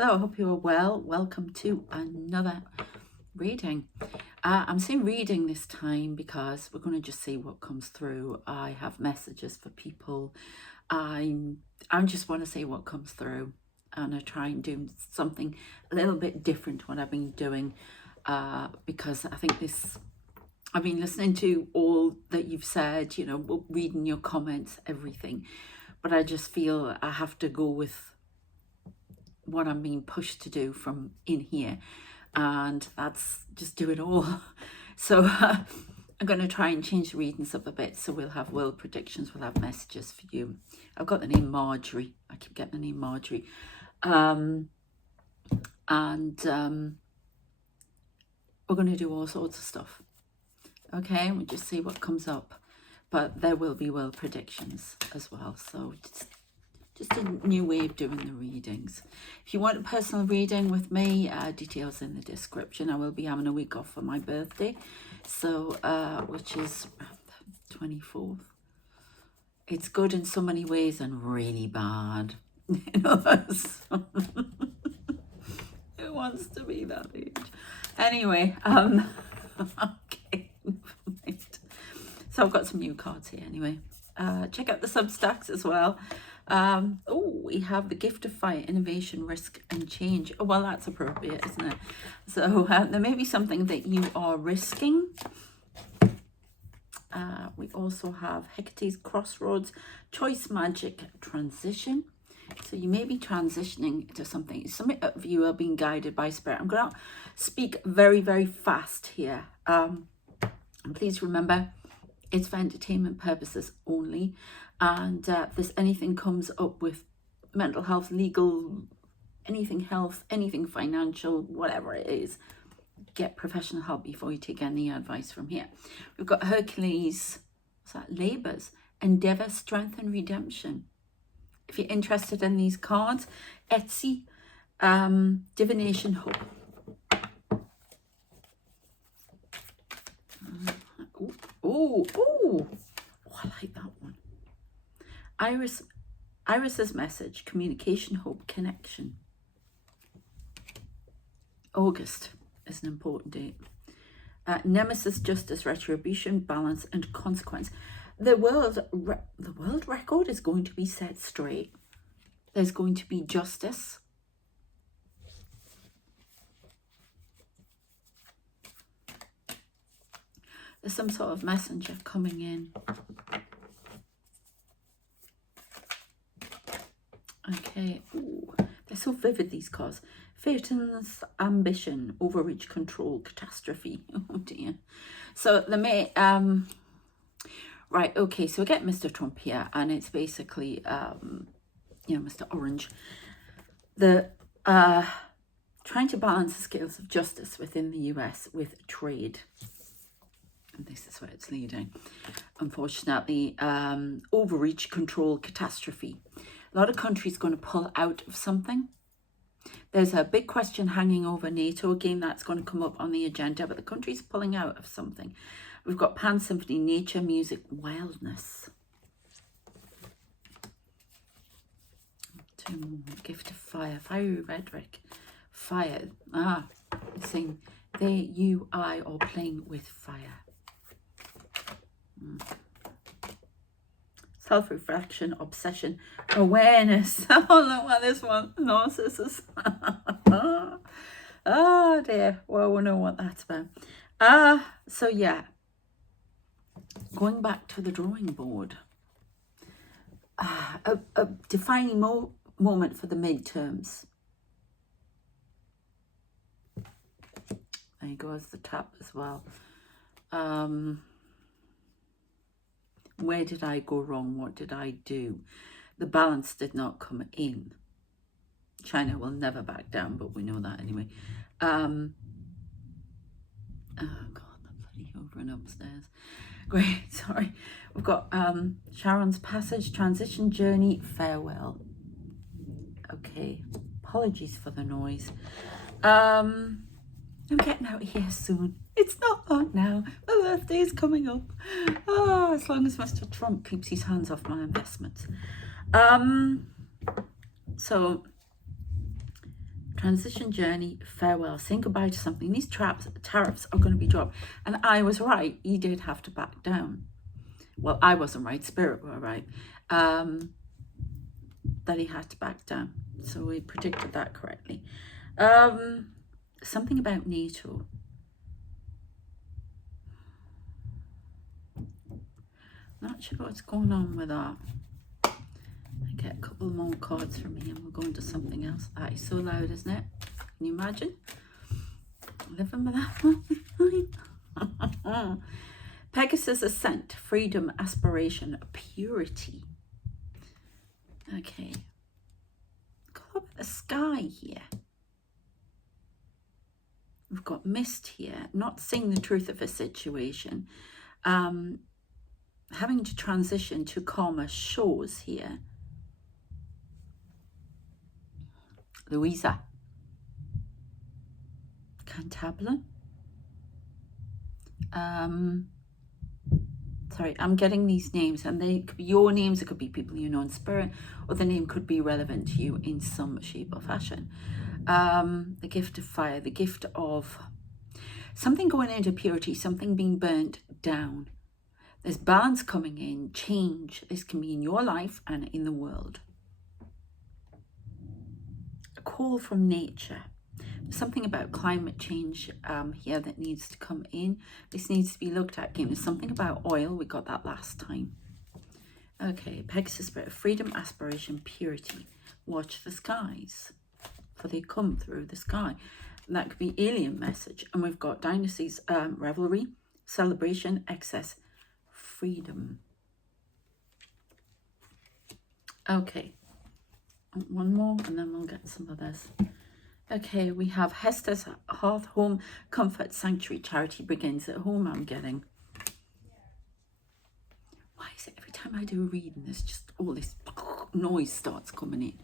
Hello, I hope you are well. Welcome to another reading. I'm saying reading this time because we're going to just see what comes through. I have messages for people. I just want to see what comes through, and I try and do something a little bit different to what I've been doing because I think I've been listening to all that you've said, you know, reading your comments, everything, but I just feel I have to go with what I'm being pushed to do from in here, and that's just do it all. So I'm going to try and change the readings up a bit, so we'll have world predictions, we'll have messages for you. I've got the name Marjorie, I keep getting the name Marjorie, we're going to do all sorts of stuff. Okay, we'll just see what comes up, but there will be world predictions as well, so just a new way of doing the readings. If you want a personal reading with me, details in the description. I will be having a week off for my birthday, so which is the 24th. It's good in so many ways and really bad in others. Who wants to be that age? Anyway, okay. So I've got some new cards here anyway. Check out the Substacks as well. We have the gift of fire, innovation, risk and change. Oh, well, that's appropriate, isn't it? So there may be something that you are risking. We also have Hecate's crossroads, choice, magic, transition. So you may be transitioning to something. Some of you are being guided by spirit. I'm going to speak very, very fast here. And please remember, it's for entertainment purposes only. And if there's anything comes up with mental health, legal, anything health, anything financial, whatever it is, get professional help before you take any advice from here. We've got Hercules, what's that? Labors, endeavor, strength and redemption. If you're interested in these cards, Etsy, divination, hope. Oh, I like that one. Iris's message, communication, hope, connection. August is an important date. Nemesis, justice, retribution, balance, and consequence. The world record is going to be set straight. There's going to be justice. There's some sort of messenger coming in. Okay. Ooh, they're so vivid, these cards. Phaeton's ambition, overreach, control, catastrophe. Oh dear. So the may right, okay, so we get Mr. Trump here, and it's basically you know, Mr. Orange. The trying to balance the scales of justice within the US with trade. And this is where it's leading. Unfortunately, overreach, control, catastrophe. A lot of countries going to pull out of something. There's a big question hanging over NATO. Again, that's going to come up on the agenda, but the country's pulling out of something. We've got Pan Symphony, nature, music, wildness. Two more. Gift of fire, fiery rhetoric, fire. Saying they, you, I are playing with fire. Self-reflection, obsession, awareness. Oh, look at this one. Narcissus. Oh dear. Well, we know what that's about. So yeah. Going back to the drawing board. A defining moment for the midterms. There goes the tap as well. Where did I go wrong? What did I do? The balance did not come in. China will never back down, but we know that anyway. Oh God, the bloody over and upstairs. Great, sorry. We've got Sharon's passage, transition, journey, farewell. Okay, apologies for the noise. I'm getting out of here soon. It's not long now. My birthday is coming up. Oh, as long as Mr. Trump keeps his hands off my investments. So Transition journey, farewell, saying goodbye to something. These tariffs are going to be dropped. And I was right. He did have to back down. Well, I wasn't right. Spirit were right. That he had to back down. So we predicted that correctly. Something about NATO. Not sure what's going on with that. I get a couple more cards from me and we'll go into something else. That is so loud, isn't it? Can you imagine? Living with that. Pegasus ascent, freedom, aspiration, purity. Okay. Look at the sky here. We've got mist here, not seeing the truth of a situation. Having to transition to calmer shores here. Louisa. Cantabile. Sorry, I'm getting these names, and they could be your names, it could be people you know in spirit, or the name could be relevant to you in some shape or fashion. The gift of fire, the gift of something going into purity, something being burnt down. There's balance coming in, change. This can be in your life and in the world. A call from nature. Something about climate change here that needs to come in. This needs to be looked at again. There's something about oil. We got that last time. Okay, Pegasus spirit, freedom, aspiration, purity. Watch the skies, for they come through the sky. And that could be alien message. And we've got dynasties, revelry, celebration, excess, freedom. Okay, one more and then we'll get some others. Okay, we have Hester's hearth, home, comfort, sanctuary, charity begins at home. I'm getting. Why is it every time I do a reading, there's just all this noise starts coming in?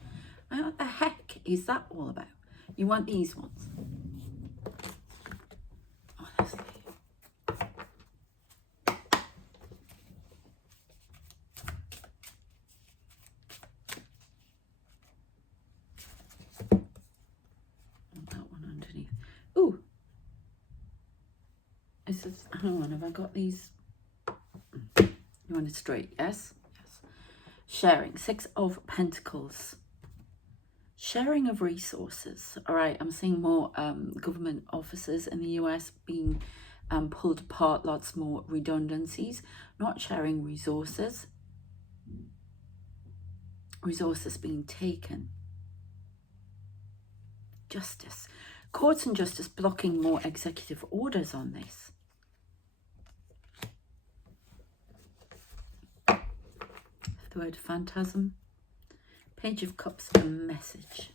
What the heck is that all about? You want these ones? Honestly. Ooh, this is, hang on, have I got these? You want it straight? Yes? Yes. Sharing, 6 of Pentacles. Sharing of resources. All right, I'm seeing more government offices in the US being pulled apart, lots more redundancies, not sharing resources. Resources being taken. Justice. Courts and justice blocking more executive orders on this. The word phantasm. Page of Cups, a message.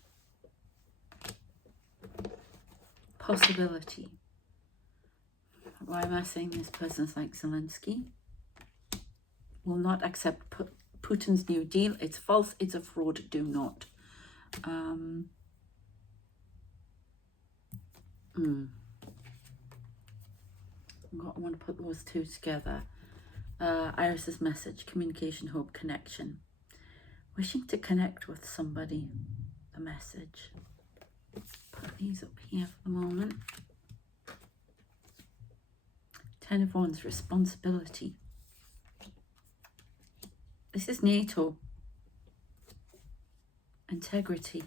Possibility. Why am I saying this person's like Zelensky? Will not accept Putin's new deal. It's false. It's a fraud. Do not. I want to put those two together. Iris's message, communication, hope, connection. Wishing to connect with somebody, the message. Put these up here for the moment. 10 of Wands, responsibility. This is NATO. Integrity.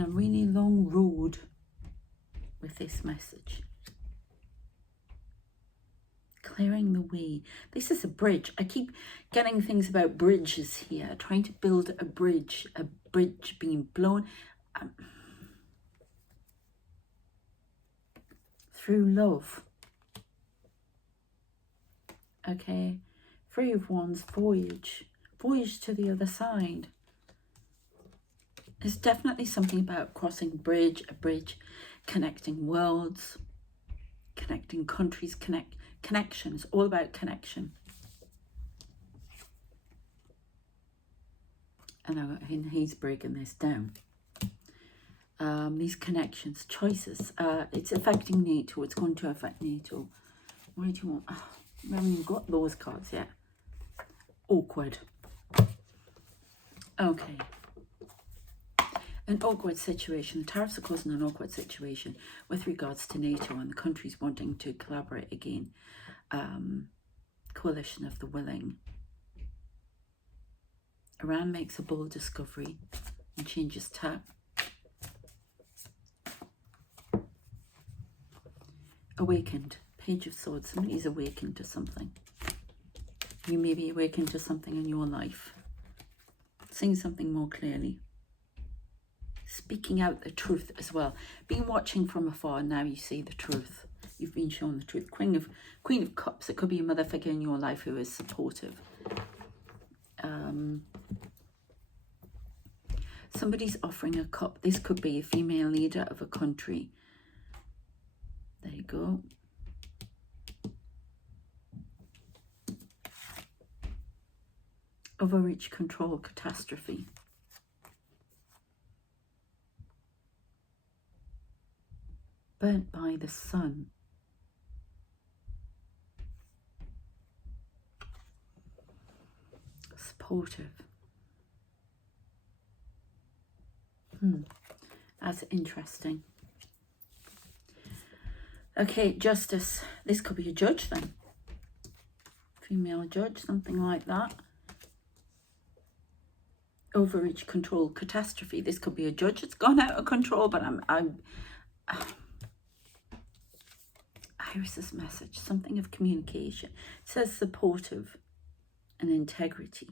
A really long road with this message. Clearing the way. This is a bridge. I keep getting things about bridges here. Trying to build a bridge being blown through love. Okay, 3 of Wands, voyage to the other side. There's definitely something about crossing a bridge, connecting worlds, connecting countries, connections, all about connection. And he's breaking this down. these connections, choices. It's affecting NATO. It's going to affect NATO. Why do you want... we haven't even got those cards yet. Awkward. Okay. An awkward situation. The tariffs are causing an awkward situation with regards to NATO and the countries wanting to collaborate again. Coalition of the willing. Iran makes a bold discovery and changes tack. Awakened. Page of Swords. Somebody's awakened to something. You may be awakened to something in your life. Seeing something more clearly. Speaking out the truth as well. Been watching from afar, now you see the truth. You've been shown the truth. Queen of Cups. It could be a mother figure in your life who is supportive. Somebody's offering a cup. This could be a female leader of a country. There you go. Overreach, control, catastrophe. Burnt by the sun. Supportive. That's interesting. Okay, justice. This could be a judge then. Female judge, something like that. Overreach, control, catastrophe. This could be a judge. It's gone out of control, but Iris's message, something of communication. It says supportive and integrity.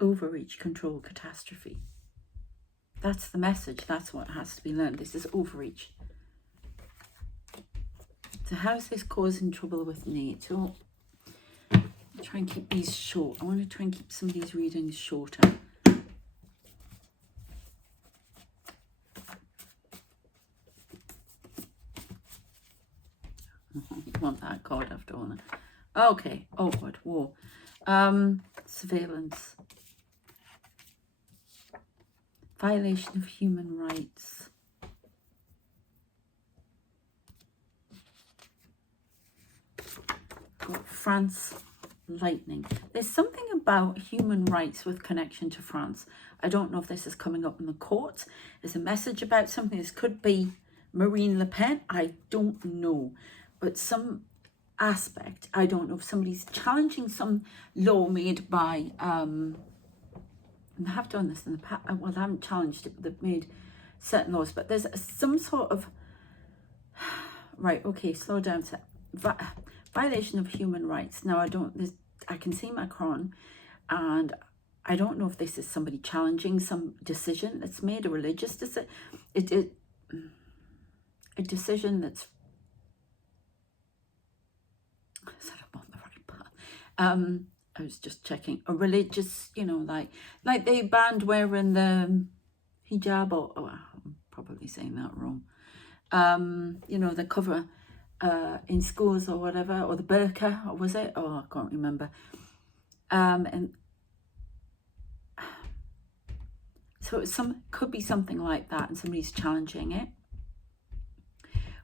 Overreach, control, catastrophe. That's the message. That's what has to be learned. This is overreach. So how's this causing trouble with NATO? Try and keep these short. I want to try and keep some of these readings shorter. You want that card after all. Okay, awkward, war. Surveillance. Violation of human rights. Got France, lightning. There's something about human rights with connection to France. I don't know if this is coming up in the courts. There's a message about something. This could be Marine Le Pen. I don't know. But some aspect, I don't know if somebody's challenging some law made by... and they have done this in the past. Well, they haven't challenged it, but they've made certain laws. But there's some sort of... Right, okay, slow down. Violation of human rights. Now, I can see Macron, and I don't know if this is somebody challenging some decision that's made, a religious decision. A decision that's... So I'm on the right path. I was just checking. A religious, you know, like they banned wearing the hijab, or I'm probably saying that wrong. You know, the cover in schools or whatever, or the burqa, or was it? Oh, I can't remember. And so could be something like that, and somebody's challenging it.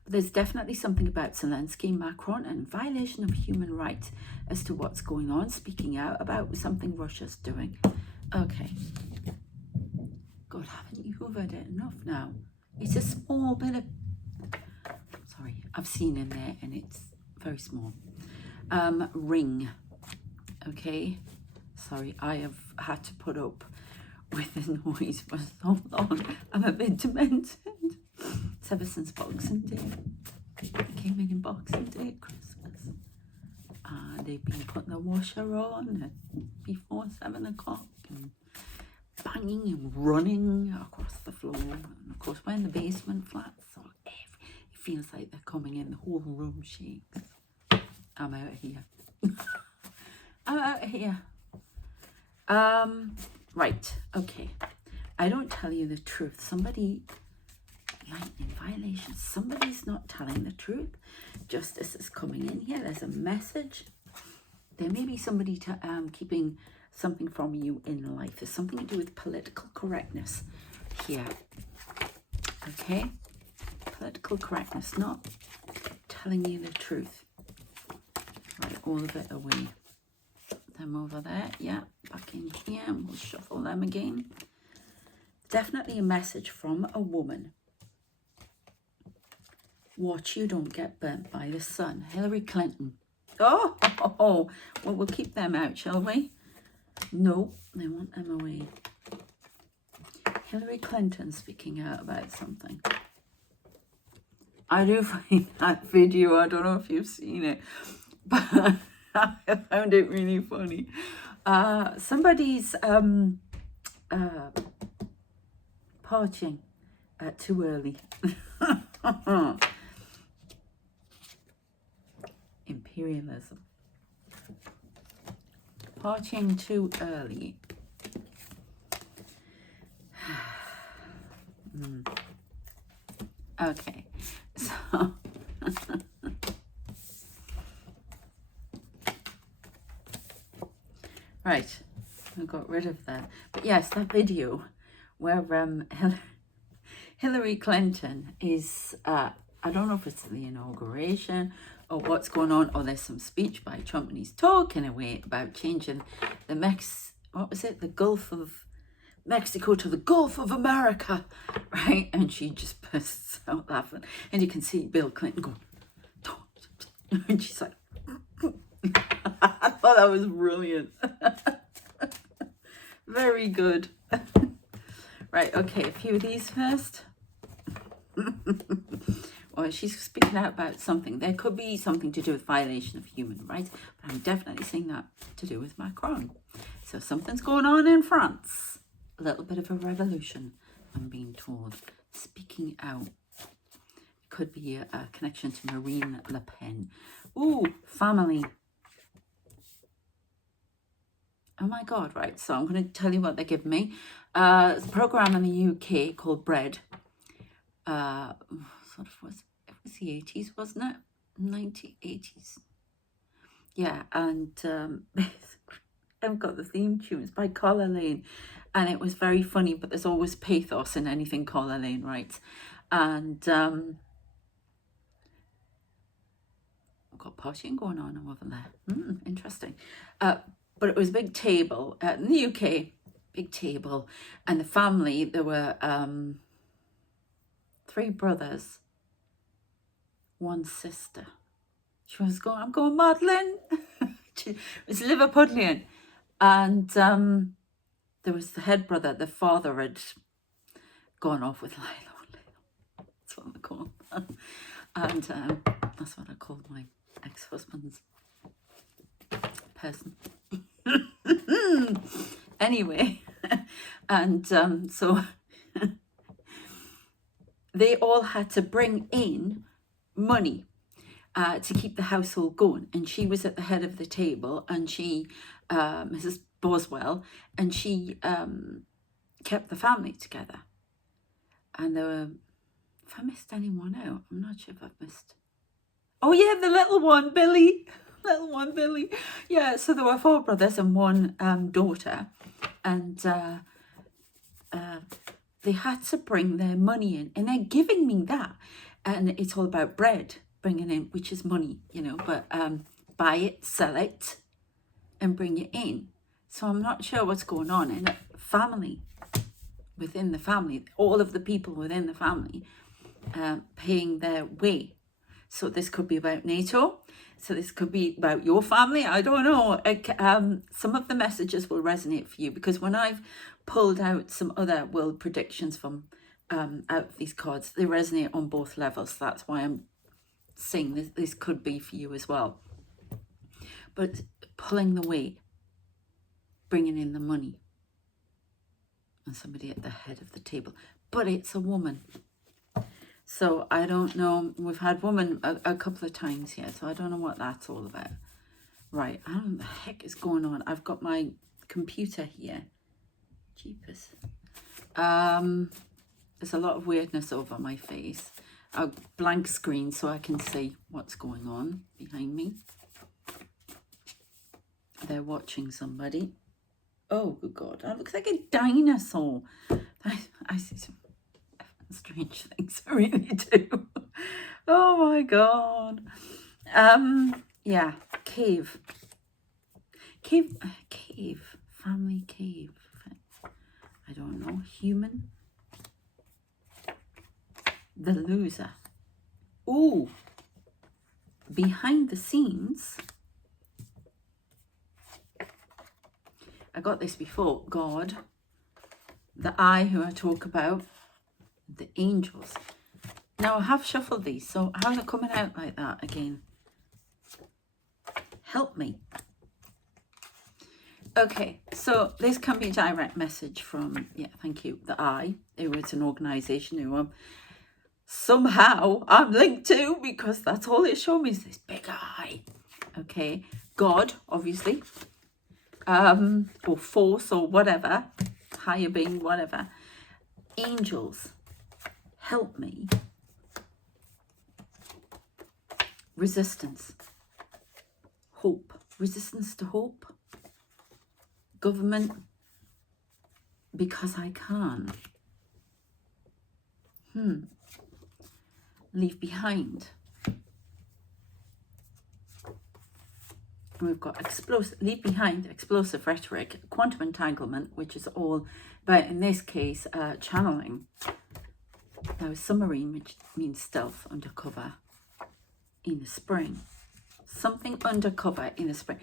But there's definitely something about Zelensky, Macron, and violation of human rights as to what's going on, speaking out about something Russia's doing. Okay. God, haven't you hoovered it enough now? It's a small bit of... Sorry, I've seen in there, and it's very small. Ring. Okay. Sorry, I have had to put up with the noise for so long. I'm a bit demented. It's ever since Boxing Day. It came in Boxing Day at Christmas. They've been putting the washer on before 7 o'clock and banging and running across the floor. And of course, we're in the basement flat, so it feels like they're coming in. The whole room shakes. I'm out of here. I'm out of here. Right, okay. I don't tell you the truth. Somebody... Lightning violation. Somebody's not telling the truth. Justice is coming in here. There's a message. There may be somebody keeping something from you in life. There's something to do with political correctness here. Okay? Political correctness, not telling you the truth. Right, all of it away. Them over there, yeah, back in here, and we'll shuffle them again. Definitely a message from a woman. Watch you don't get burnt by the sun. Hillary Clinton. Oh, well, we'll keep them out, shall we? No, they want them away. Hillary Clinton speaking out about something. I do find that video, I don't know if you've seen it, but I found it really funny. Somebody's partying too early. Imperialism. Partying too early. Okay, so right, I got rid of that. But yes, that video where Hillary Clinton is, I don't know if it's the inauguration or what's going on, or there's some speech by Trump and he's talking away about changing the the Gulf of Mexico to the Gulf of America, right? And she just bursts out laughing. And you can see Bill Clinton going, and she's like, I thought that was brilliant. Very good. Right, okay, a few of these first. Well, she's speaking out about something. There could be something to do with violation of human rights, but I'm definitely seeing that to do with Macron. So something's going on in France. A little bit of a revolution, I'm being told. Speaking out. Could be a connection to Marine Le Pen. Ooh, family. Oh my God, right. So I'm going to tell you what they give me. It's a program in the UK called Bread. It was the 80s, wasn't it? 1980s. Yeah, and I've got the theme tune. It's by Collar Lane. And it was very funny, but there's always pathos in anything Collar Lane writes. And I've got partying going on over there. Interesting. But it was a big table in the UK, big table. And the family, there were 3 brothers, 1 sister. She was going, I'm going Madeline. It was Liverpudlian. And there was the head brother, the father had gone off with Lilo. That's what I call him. And that's what I called my ex-husband's person. Anyway, and so they all had to bring in money to keep the household going. And she was at the head of the table, and she, Mrs. Boswell, and she kept the family together. And there were, if I missed anyone out, I'm not sure if I've missed. Oh yeah, the little one, Billy. Little one, Billy. Yeah, so there were 4 brothers and 1 daughter. And they had to bring their money in. And they're giving me that. And it's all about bread, bringing in, which is money, you know. But buy it, sell it, and bring it in. So I'm not sure what's going on in a family, within the family, all of the people within the family paying their way. So this could be about NATO. So this could be about your family. I don't know. Some of the messages will resonate for you, because when I've pulled out some other world predictions from out of these cards, they resonate on both levels. That's why I'm saying this could be for you as well. But pulling the weight, bringing in the money, and somebody at the head of the table. But it's a woman. So I don't know. We've had women a couple of times here, so I don't know what that's all about. Right, I don't know what the heck is going on. I've got my computer here. Jeepers. There's a lot of weirdness over my face. A blank screen so I can see what's going on behind me. They're watching somebody. Oh, good God. That looks like a dinosaur. I see some strange things. I really do. Oh, my God. Yeah. Cave. Cave. Cave. Family cave. I don't know. Human. The loser. Ooh. Behind the scenes. I got this before. God. The I who I talk about. The angels. Now I have shuffled these, so how are they coming out like that again? Help me. Okay, so this can be a direct message from, yeah, thank you, the I, who is an organisation who somehow I'm linked to, because that's all it showed me is this big I. Okay, God, obviously, or force or whatever, higher being, whatever. Angels, help me. Resistance, hope, resistance to hope. Government, because I can. Leave behind. And we've got leave behind, explosive rhetoric, quantum entanglement, which is all about, in this case, channeling. Now, submarine, which means stealth, undercover, in the spring. Something undercover in the spring.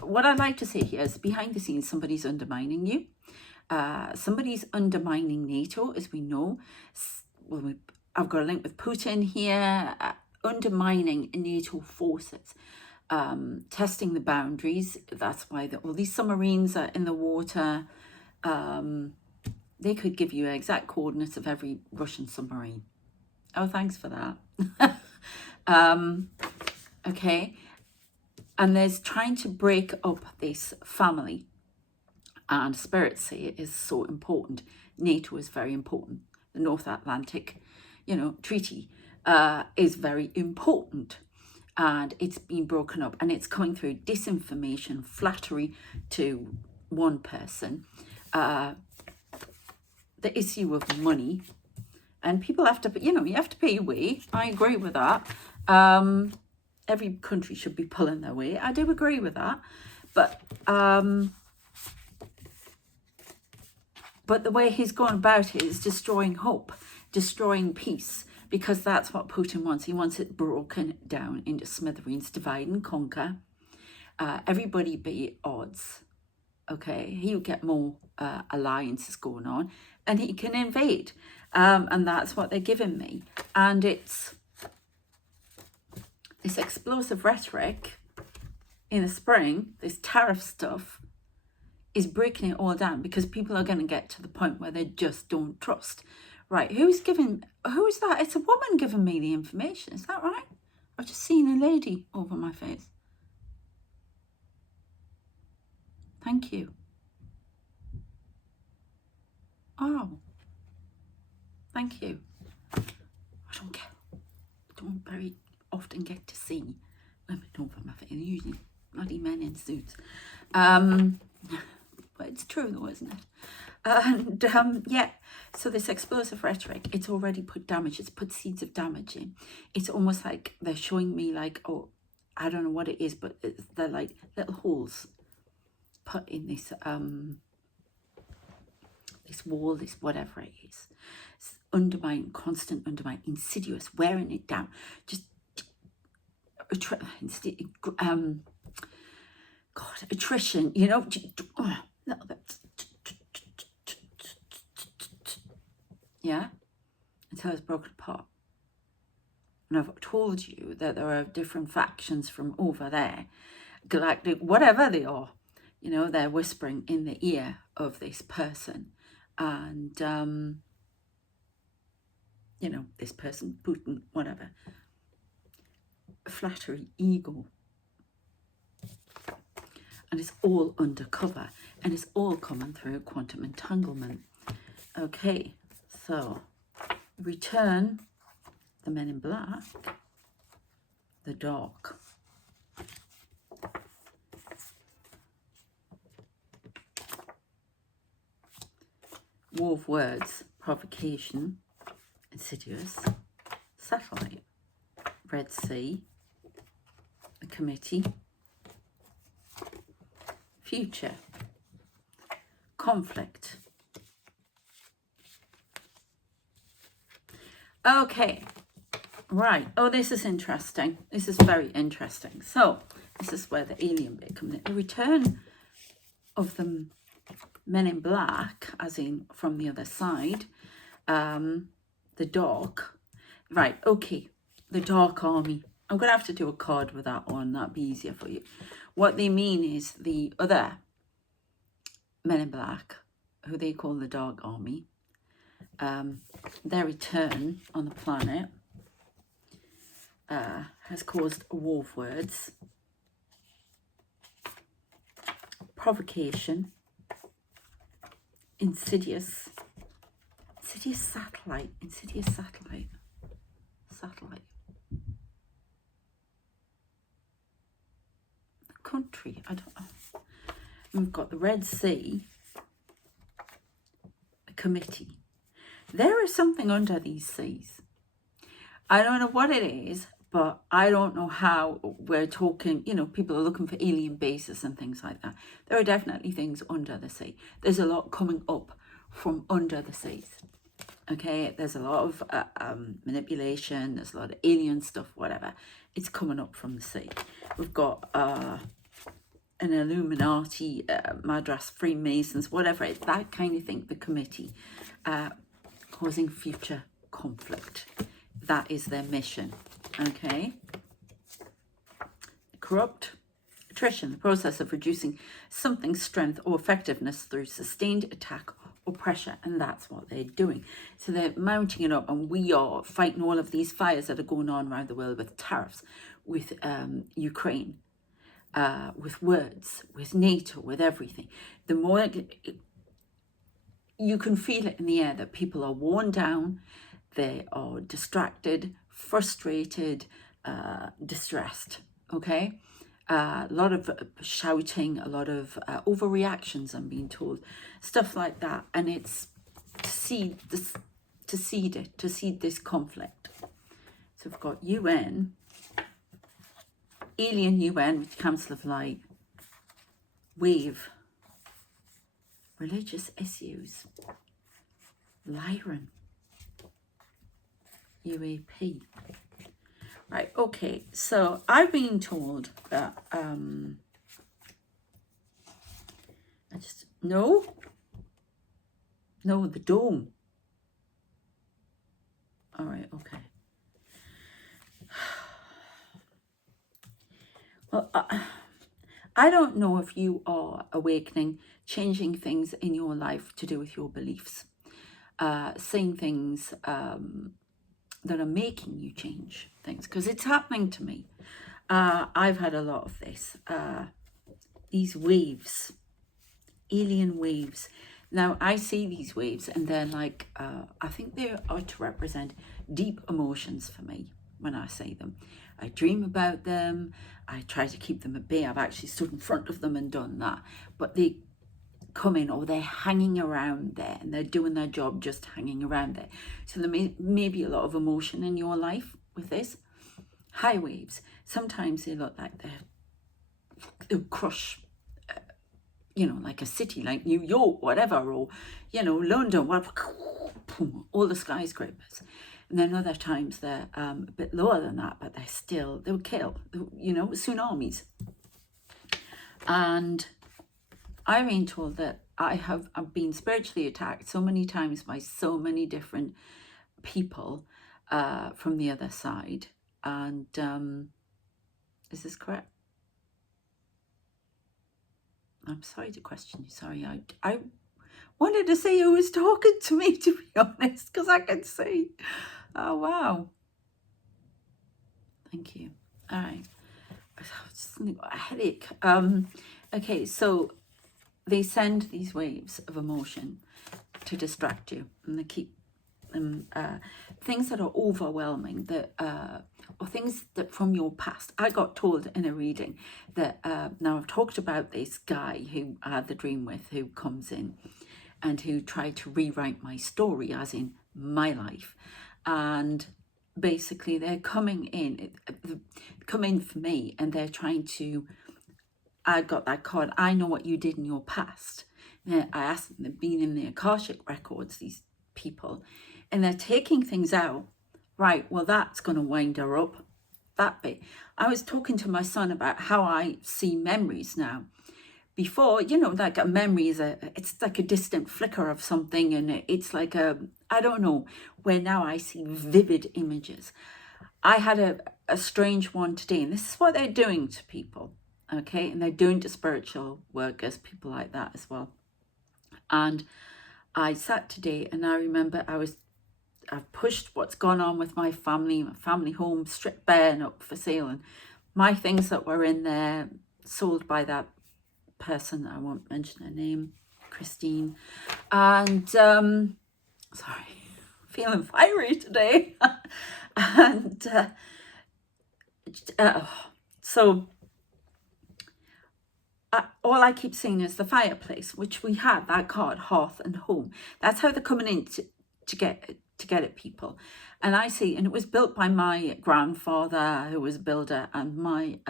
What I'd like to say here is behind the scenes, somebody's undermining you. Somebody's undermining NATO, as we know. Well, I've got a link with Putin here, undermining NATO forces, testing the boundaries. That's why all these submarines are in the water. They could give you exact coordinates of every Russian submarine. Oh, thanks for that. Okay. And there's trying to break up this family. And spirits say it is so important. NATO is very important. The North Atlantic, treaty is very important. And it's been broken up, and it's coming through disinformation, flattery to one person, the issue of money, and people have to, you have to pay your way. I agree with that. Every country should be pulling their weight. I do agree with that, but the way he's gone about it is destroying hope, destroying peace, because that's what Putin wants. He wants it broken down into smithereens, divide and conquer. Everybody be at odds. Okay, he'll get more alliances going on, and he can invade. And that's what they're giving me. And it's this explosive rhetoric in the spring, this tariff stuff, is breaking it all down, because people are going to get to the point where they just don't trust. Right, who's that? It's a woman giving me the information. Is that right? I've just seen a lady over my face. Thank you. Oh, thank you. I don't very often get to see women over my face. Usually bloody men in suits. But it's true though, isn't it? And yeah, so this explosive rhetoric, it's already put damage, it's put seeds of damage in. It's almost like they're showing me like, oh, I don't know what it is, but they're like little holes put in this this wall, this whatever it is. It's undermine, constant undermine, insidious, wearing it down. Just attrition, yeah, until it's broken apart. And I've told you that there are different factions from over there, galactic, whatever they are, they're whispering in the ear of this person. And, this person, Putin, whatever. Flattery, ego. And it's all undercover. And it's all coming through quantum entanglement. Okay, so return the men in black, the dark. wove words, provocation, insidious, satellite, Red Sea, the committee, future, conflict. Okay, right. Oh, this is interesting. This is very interesting. So this is where the alien bit comes in. The return of the men in black, as in from the other side, the dark. Right, okay, the dark army. I'm going to have to do a card with that one. That'd be easier for you. What they mean is the other men in black, who they call the dark army, their return on the planet has caused a war of words, provocation, insidious satellite, the country, I don't know. We've got the Red Sea, the committee. There is something under these seas. I don't know what it is, but I don't know how. We're talking, you know, people are looking for alien bases and things like that. There are definitely things under the sea. There's a lot coming up from under the seas. Okay, there's a lot of manipulation, there's a lot of alien stuff, whatever. It's coming up from the sea. We've got an Illuminati, Madras, Freemasons, whatever, it's that kind of thing, the committee, causing future conflict. That is their mission, okay? Corrupt, attrition, the process of reducing something's strength or effectiveness through sustained attack or pressure, and that's what they're doing. So they're mounting it up, and we are fighting all of these fires that are going on around the world with tariffs, with Ukraine, with words, with NATO, with everything. The more you can feel it in the air that people are worn down, they are distracted, frustrated, distressed, okay? A lot of shouting, a lot of overreactions, I'm being told, stuff like that. And it's to seed this conflict. So we've got UN, alien UN, with Council of Light, wave, religious issues, Lyran, UAP. Right, okay, so I've been told that, no, the dome. All right, okay. Well, I don't know if you are awakening, changing things in your life to do with your beliefs, saying things that are making you change things, because it's happening to me. I've had a lot of this, these waves, alien waves. Now I see these waves and they're like, I think they are to represent deep emotions for me when I say them. I dream about them, I try to keep them at bay. I've actually stood in front of them and done that, but they come in, or they're hanging around there and they're doing their job just hanging around there. So there may be a lot of emotion in your life with this. High waves, sometimes they look like they'll crush, you know, like a city like New York, whatever, or, you know, London, whatever, all the skyscrapers. And then other times they're a bit lower than that, but they'll kill, you know, tsunamis. And I've been told that I've been spiritually attacked so many times by so many different people from the other side. And is this correct? I'm sorry to question you. Sorry, I wanted to say who was talking to me, to be honest, because I can see. Oh, wow. Thank you. All right. A headache. Okay, so they send these waves of emotion to distract you, and they keep them things that are overwhelming, that or things that from your past. I got told in a reading that now I've talked about this guy who I had the dream with, who comes in, and who try to rewrite my story, as in my life. And basically they're coming in for me, and they're trying to, I got that card, I know what you did in your past. And I asked them, they've been in the Akashic records, these people, and they're taking things out. Right, well, that's going to wind her up, that bit. I was talking to my son about how I see memories now. Before, you know, like a memory is it's like a distant flicker of something, and it's like I don't know, where now I see vivid images. I had a strange one today, and this is what they're doing to people, okay? And they're doing to spiritual workers, people like that as well. And I sat today, and I remember I've pushed what's gone on with my family home, stripped bare and up for sale, and my things that were in there sold by that person, I won't mention her name, Christine. And sorry, feeling fiery today. And so all I keep seeing is the fireplace, which we had that card, hearth and home. That's how they're coming in to get at people. And I see, and it was built by my grandfather, who was a builder, and my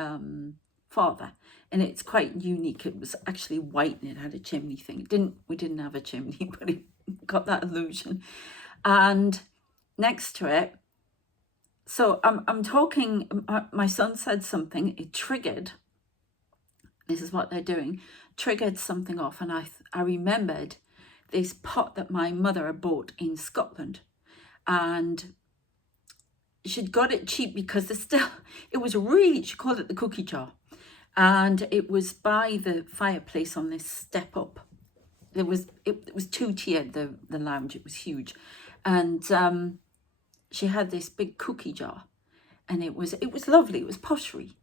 father. And it's quite unique. It was actually white, and it had a chimney thing. We didn't have a chimney, but it got that illusion. And next to it, so I'm talking, my son said something, it triggered, this is what they're doing, triggered something off. And I remembered this pot that my mother had bought in Scotland. And she'd got it cheap because it was really, she called it the cookie jar. And it was by the fireplace on this step up. It was two-tiered, the lounge, it was huge. And she had this big cookie jar, and it was lovely, it was pottery.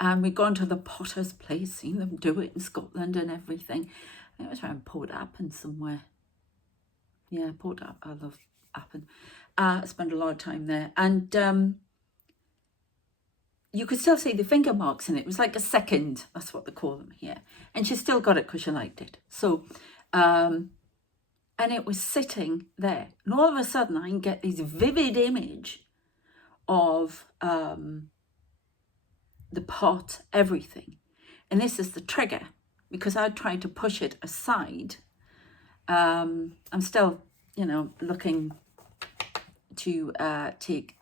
And we'd gone to the potter's place, seen them do it in Scotland and everything. And it was around Port Appin somewhere. Yeah, Port Appin, I love Appin. I spent a lot of time there. And you could still see the finger marks in it. It was like a second, that's what they call them here. And she still got it because she liked it. So, and it was sitting there. And all of a sudden, I can get this vivid image of the pot, everything. And this is the trigger, because I tried to push it aside. I'm still, you know, looking to take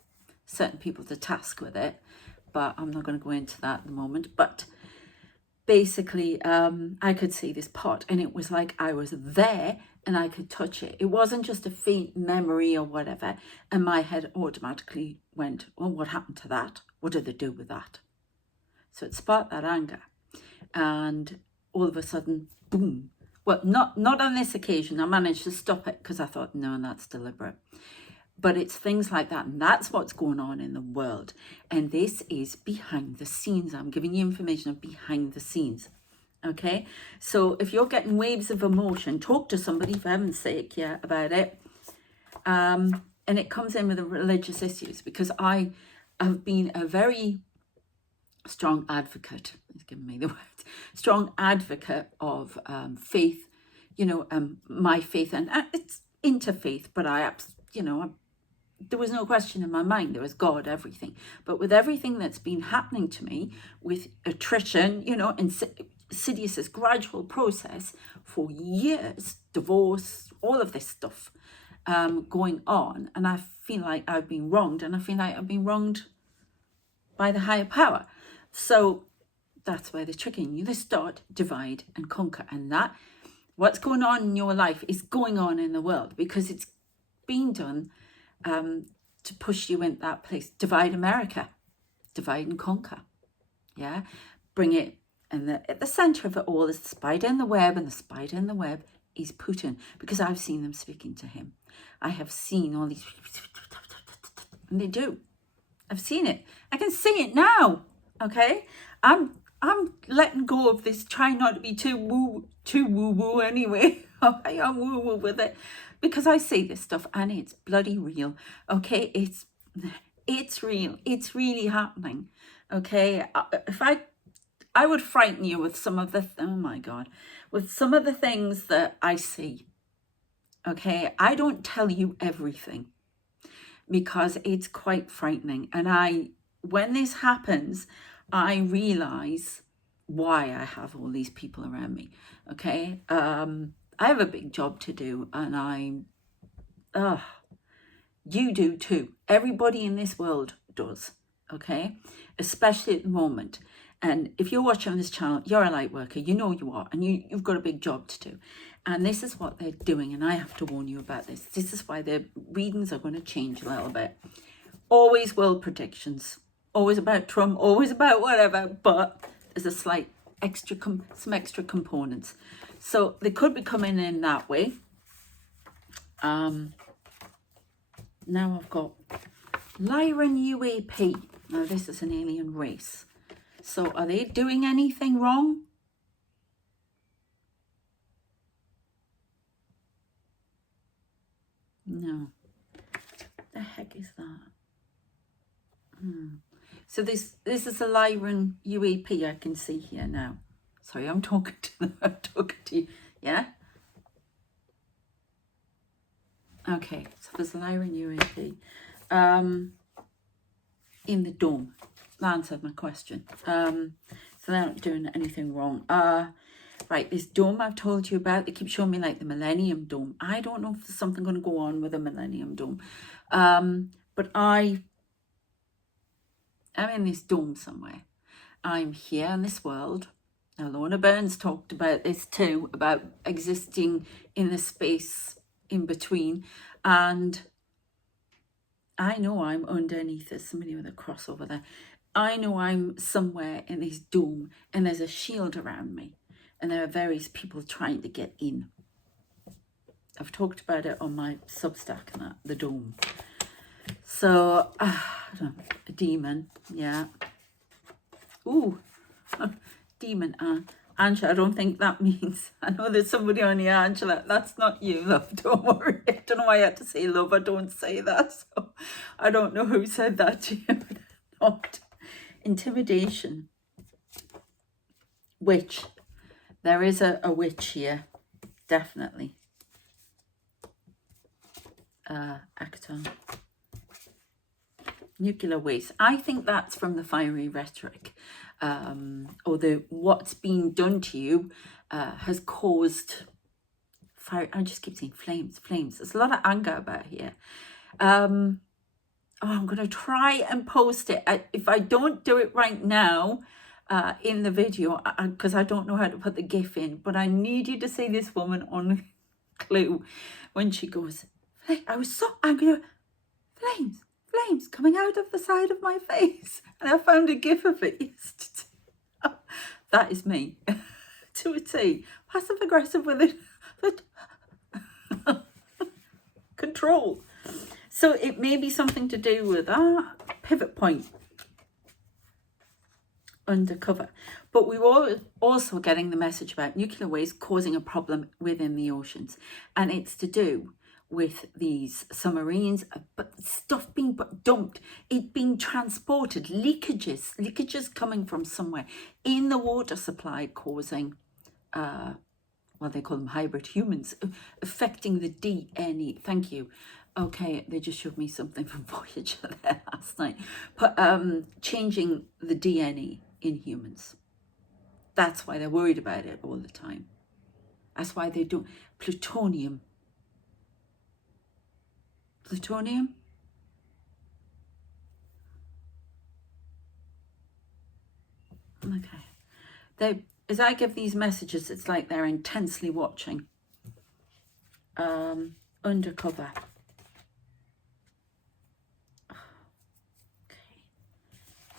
certain people to task with it, but I'm not going to go into that at the moment. But basically, I could see this pot, and it was like I was there and I could touch it. It wasn't just a faint memory or whatever. And my head automatically went, well, what happened to that? What did they do with that? So it sparked that anger. And all of a sudden, boom. Well, not on this occasion. I managed to stop it because I thought, no, that's deliberate. But it's things like that, and that's what's going on in the world. And this is behind the scenes. I'm giving you information of behind the scenes. Okay, so if you're getting waves of emotion, talk to somebody, for heaven's sake, yeah, about it. And it comes in with the religious issues, because I have been a very strong advocate, he's given me the word, strong advocate of faith, you know, my faith, and it's interfaith, but there was no question in my mind, there was God, everything. But with everything that's been happening to me, with attrition, you know, insidious, this gradual process for years, divorce, all of this stuff going on, and I feel like I've been wronged, and I feel like I've been wronged by the higher power. So that's where they're tricking you. They start, divide and conquer, and that what's going on in your life is going on in the world, because it's being done to push you in that place. Divide America, divide and conquer. Yeah, bring it, and at the center of it all is the spider in the web, and the spider in the web is Putin, because I've seen them speaking to him. I have seen all these, and they do. I've seen it. I can see it now. Okay, I'm letting go of this, trying not to be too woo anyway. Okay, I'm woo with it, because I see this stuff and it's bloody real. Okay, it's real. It's really happening. Okay, if I would frighten you with some of the, oh my God, with some of the things that I see. Okay, I don't tell you everything because it's quite frightening. And when this happens, I realize why I have all these people around me. Okay, I have a big job to do, and you do too. Everybody in this world does. Okay, especially at the moment. And if you're watching this channel, you're a light worker, you know you are, and you've got a big job to do. And this is what they're doing, and I have to warn you about this. This is why their readings are going to change a little bit. Always world predictions, always about Trump, always about whatever, but there's a slight extra, some extra components. So they could be coming in that way. Now I've got Lyran UAP. Now this is an alien race. So are they doing anything wrong? No. The heck is that? So this is a Lyran UAP I can see here now. Sorry, I'm talking to you. Yeah? Okay, so there's a Lyran UAP. In the dome. That answered my question. So they're not doing anything wrong. Right, this dome I've told you about, they keep showing me like the Millennium Dome. I don't know if there's something going to go on with the Millennium Dome. But I'm in this dome somewhere. I'm here in this world. Now, Lorna Burns talked about this too, about existing in the space in between. And I know I'm underneath. There's somebody with a cross over there. I know I'm somewhere in this dome and there's a shield around me. And there are various people trying to get in. I've talked about it on my Substack and that, the dome. So, I don't know, a demon, yeah. Ooh, demon, Angela, I don't think that means, I know there's somebody on here, Angela, that's not you, love, don't worry. I don't know why I had to say love, I don't say that, so I don't know who said that to you, but not. Intimidation. Witch. There is a witch here, definitely. Actor. Nuclear waste. I think that's from the fiery rhetoric. Or what's being done to you has caused fire. I just keep saying flames. There's a lot of anger about here. I'm going to try and post it. If I don't do it right now in the video, because I don't know how to put the GIF in, but I need you to see this woman on Clue when she goes, hey, I was so angry. Flames coming out of the side of my face. And I found a GIF of it yesterday. That is me. To a T. Passive aggressive with it. Control. So it may be something to do with that. Pivot point. Undercover. But we were also getting the message about nuclear waste causing a problem within the oceans. And it's to do with these submarines, but stuff being dumped, it being transported, leakages coming from somewhere in the water supply, causing, well, they call them hybrid humans, affecting the DNA. Thank you. Okay, they just showed me something from Voyager there last night. But changing the DNA in humans. That's why they're worried about it all the time. That's why they don't. Plutonium. Okay. As I give these messages, it's like they're intensely watching. Undercover. Okay.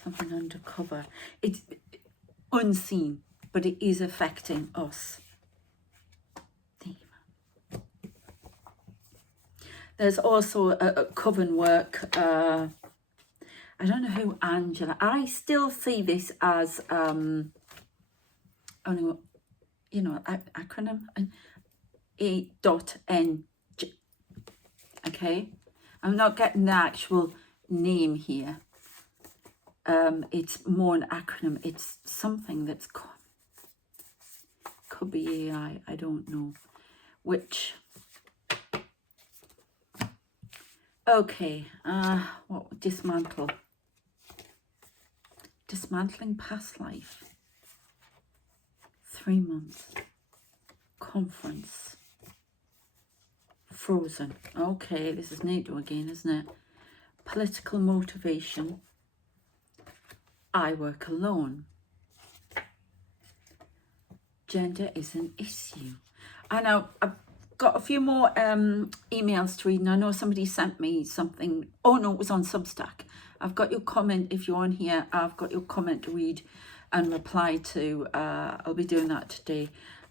Something undercover. It's unseen, but it is affecting us. There's also a coven work. I don't know who Angela. I still see this as acronym. A.N. Okay, I'm not getting the actual name here. It's more an acronym. It's something that's could be AI. I don't know which. Okay, what, dismantling past life, 3 months, conference, frozen. Okay, this is NATO again, isn't it? Political motivation, I work alone, gender is an issue. I know I've got a few more emails to read, and I know somebody sent me something. Oh no, it was on Substack. I've got your comment. If you're on here, I've got your comment to read and reply to. I'll be doing that today.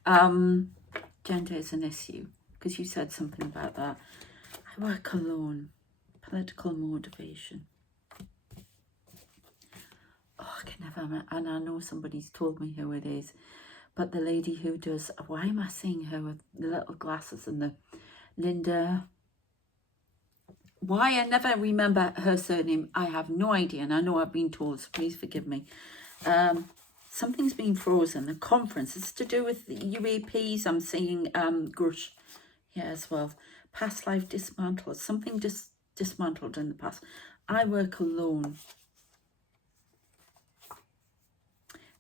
Gender is an issue, because you said something about that. I work alone, political motivation. Oh, I can never, and I know somebody's told me who it is, but the lady who does, why am I seeing her with the little glasses and the Linda? Why I never remember her surname, I have no idea, and I know I've been told, so please forgive me. Something's been frozen. The conference is to do with the UAPs. I'm seeing Grush here as well. Past life dismantled. Something dismantled in the past. I work alone.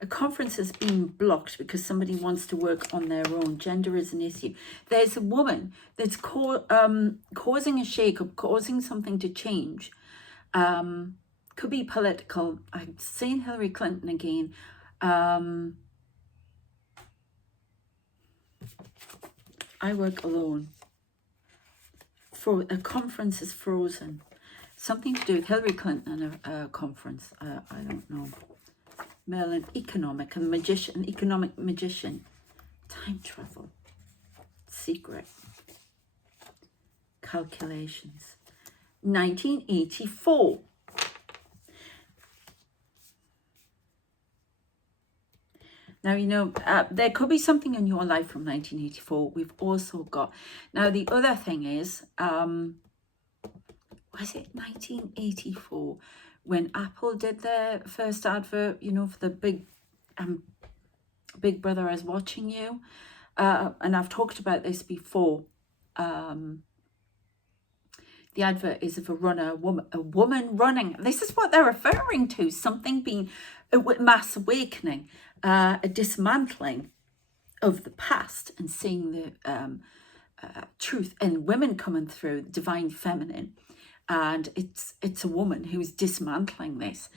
A conference has been blocked because somebody wants to work on their own. Gender is an issue. There's a woman that's causing a shake-up, causing something to change. Could be political. I'm saying Hillary Clinton again. I work alone. A conference is frozen. Something to do with Hillary Clinton and a conference. I don't know. Merlin, economic and magician, economic magician, time travel, secret, calculations, 1984. Now, you know, there could be something in your life from 1984. We've also got, now the other thing is, was it 1984? When Apple did their first advert, you know, for the Big Brother is watching you. And I've talked about this before. The advert is of a runner, a woman running. This is what they're referring to. Something being a mass awakening, a dismantling of the past and seeing the truth and women coming through, divine feminine. And it's a woman who's dismantling this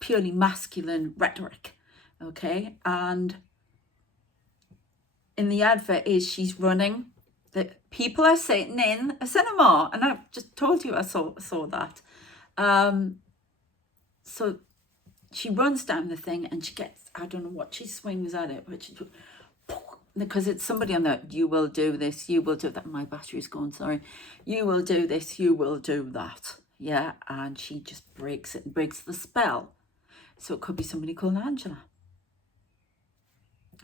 purely masculine rhetoric, okay? And in the advert is she's running. That people are sitting in a cinema, and I've just told you I saw that. So she runs down the thing and she gets, I don't know what she swings at it, but she, because it's somebody on that, you will do this, you will do that. My battery's gone, sorry. You will do this, you will do that. Yeah, and she just breaks it and breaks the spell. So it could be somebody called Angela.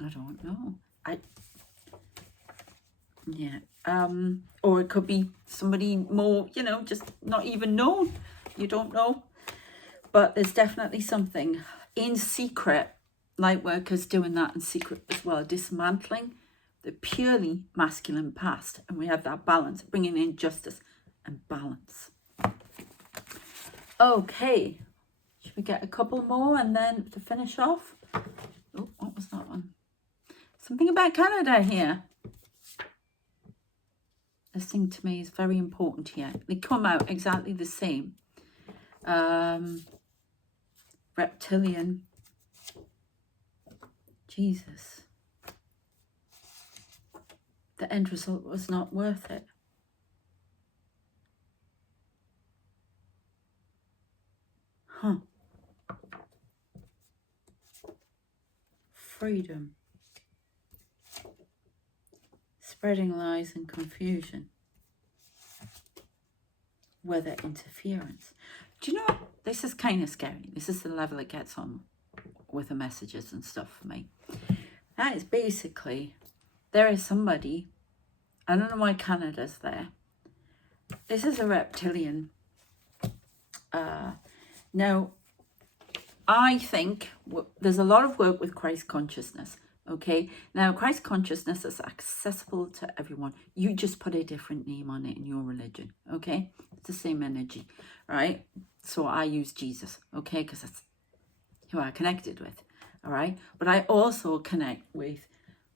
I don't know. Or it could be somebody more, you know, just not even known. You don't know. But there's definitely something in secret. Lightworkers doing that in secret as well, dismantling the purely masculine past, and we have that balance, bringing in justice and balance. Okay, should we get a couple more and then to finish off? Oh, what was that one? Something about Canada here. This thing to me is very important here. They come out exactly the same. Reptilian. Jesus. The end result was not worth it. Huh. Freedom. Spreading lies and confusion. Weather interference. Do you know what? This is kind of scary. This is the level it gets on with the messages and stuff for me. That is basically, there is somebody, I don't know why Canada's there. This is a reptilian. Now, I think there's a lot of work with Christ consciousness, Okay, now Christ consciousness is accessible to everyone. You just put a different name on it in your religion. Okay, it's the same energy, right? So I use Jesus, okay, because that's who I connected with. All right, but I also connect with,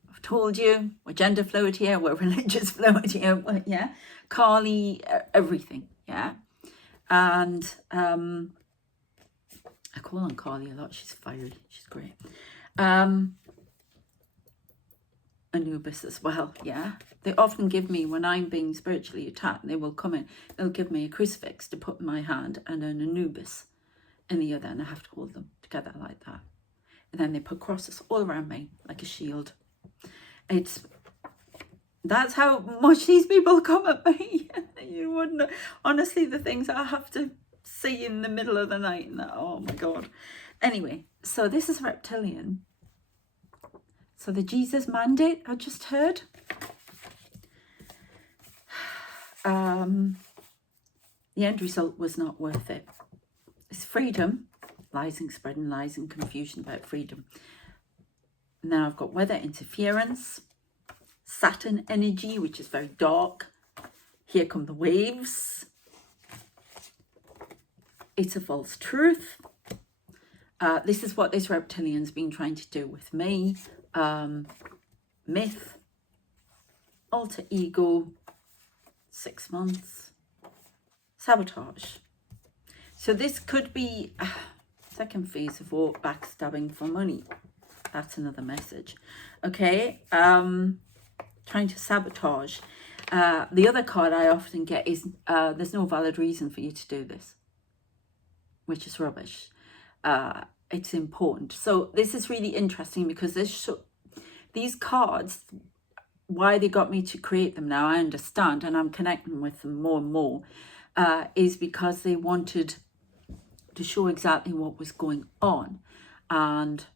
I've told you, we're gender fluid here, we're religious fluid here, yeah, Kali, everything, yeah. And I call on Kali a lot. She's fiery. She's great. Anubis as well, yeah. They often give me, when I'm being spiritually attacked, they will come in, they'll give me a crucifix to put in my hand and an Anubis in the other, and I have to hold them together like that. And then they put crosses all around me like a shield. That's how much these people come at me. You wouldn't know. Honestly, the things I have to see in the middle of the night, and that, oh my God. Anyway, so this is reptilian. So the Jesus mandate I just heard. The end result was not worth it. It's freedom, lies and spreading lies and confusion about freedom. And then I've got weather interference, Saturn energy, which is very dark. Here come the waves. It's a false truth. This is what this reptilian's been trying to do with me. Myth, alter ego, 6 months, sabotage. So this could be second phase of war, backstabbing for money. That's another message. Okay, trying to sabotage. The other card I often get is there's no valid reason for you to do this, which is rubbish. It's important. So this is really interesting because these cards, why they got me to create them now, I understand, and I'm connecting with them more and more, is because they wanted to show exactly what was going on, and